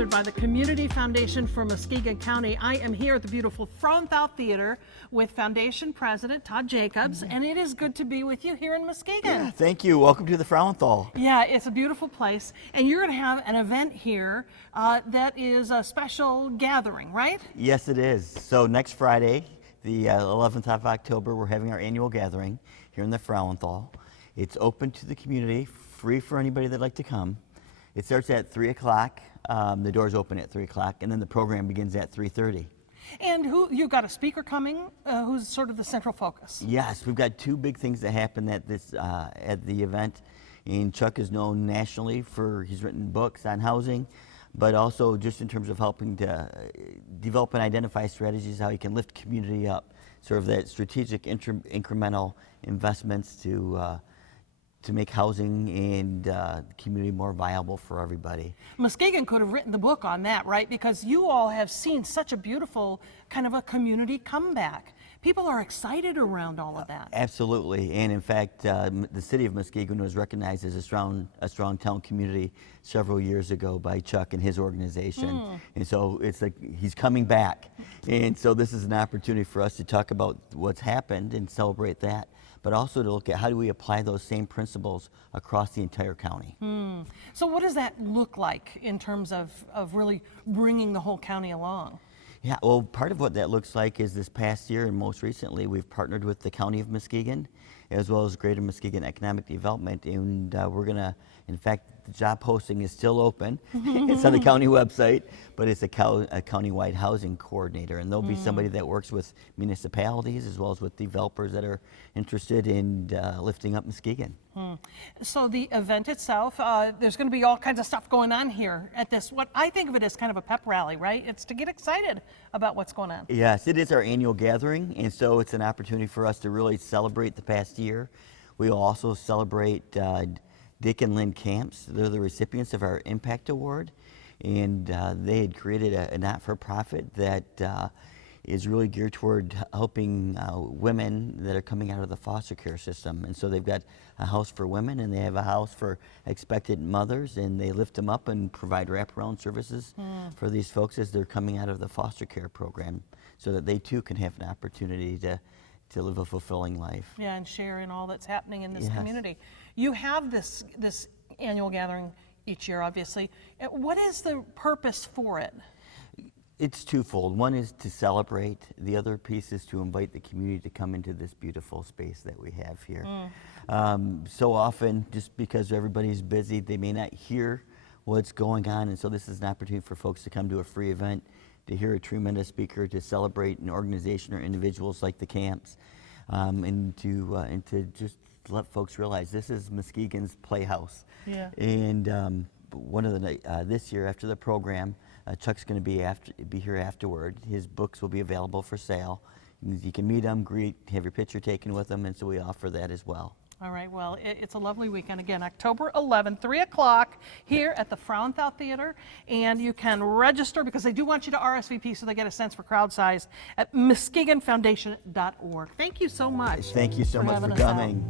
sponsored by the Community Foundation for Muskegon County. I am here at the beautiful Frauenthal Theater with Foundation President Todd Jacobs, and it is good to be with you here in Muskegon. Yeah, thank you. Welcome to the Frauenthal. Yeah, it's a beautiful place, and you're going to have an event here that is a special gathering, right? Yes, it is. So next Friday, the 11th of October, we're having our annual gathering here in the Frauenthal. It's open to the community, free for anybody that'd like to come. It starts at 3 o'clock. The doors open at 3 o'clock, and then the program begins at 3:30. And you've got a speaker coming who's sort of the central focus. Yes, we've got two big things that happen at the event. And Chuck is known nationally for, he's written books on housing, but also just in terms of helping to develop and identify strategies how he can lift community up, sort of that strategic incremental investments to make housing and community more viable for everybody. Muskegon could have written the book on that, right? Because you all have seen such a beautiful kind of a community comeback. People are excited around all of that. Absolutely, and in fact, the city of Muskegon was recognized as a strong town community several years ago by Chuck and his organization. And so it's like he's coming back. And so this is an opportunity for us to talk about what's happened and celebrate that, but also to look at how do we apply those same principles across the entire county. So what does that look like in terms of really bringing the whole county along? Yeah, well, part of what that looks like is this past year and most recently we've partnered with the County of Muskegon as well as Greater Muskegon Economic Development, and we're going to, in fact, the job posting is still open. It's on the county website, but it's a county-wide housing coordinator, and there'll be somebody that works with municipalities as well as with developers that are interested in lifting up Muskegon. So the event itself, there's going to be all kinds of stuff going on here at this, what I think of it as kind of a pep rally, right? It's to get excited about what's going on. Yes, it is our annual gathering, and so it's an opportunity for us to really celebrate the past year. We will also celebrate Dick and Lynn Camps. They're the recipients of our Impact Award, and they had created a not-for-profit that is really geared toward helping women that are coming out of the foster care system. And so they've got a house for women and they have a house for expectant mothers, and they lift them up and provide wraparound services for these folks as they're coming out of the foster care program so that they too can have an opportunity to live a fulfilling life. Yeah, and share in all that's happening in this community. You have this annual gathering each year, obviously. What is the purpose for it? It's twofold. One is to celebrate. The other piece is to invite the community to come into this beautiful space that we have here. So often, just because everybody's busy, they may not hear what's going on, and so this is an opportunity for folks to come to a free event, to hear a tremendous speaker, to celebrate an organization or individuals like the camps, and to just let folks realize this is Muskegon's playhouse. Yeah. And one of the this year after the program, Chuck's going to be here afterward. His books will be available for sale. You can meet him, greet, have your picture taken with him, and so we offer that as well. All right, well, it's a lovely weekend. Again, October 11th, 3 o'clock here at the Frauenthal Theater, and you can register because they do want you to RSVP so they get a sense for crowd size at muskegonfoundation.org. Thank you so much. Thank you so much for coming.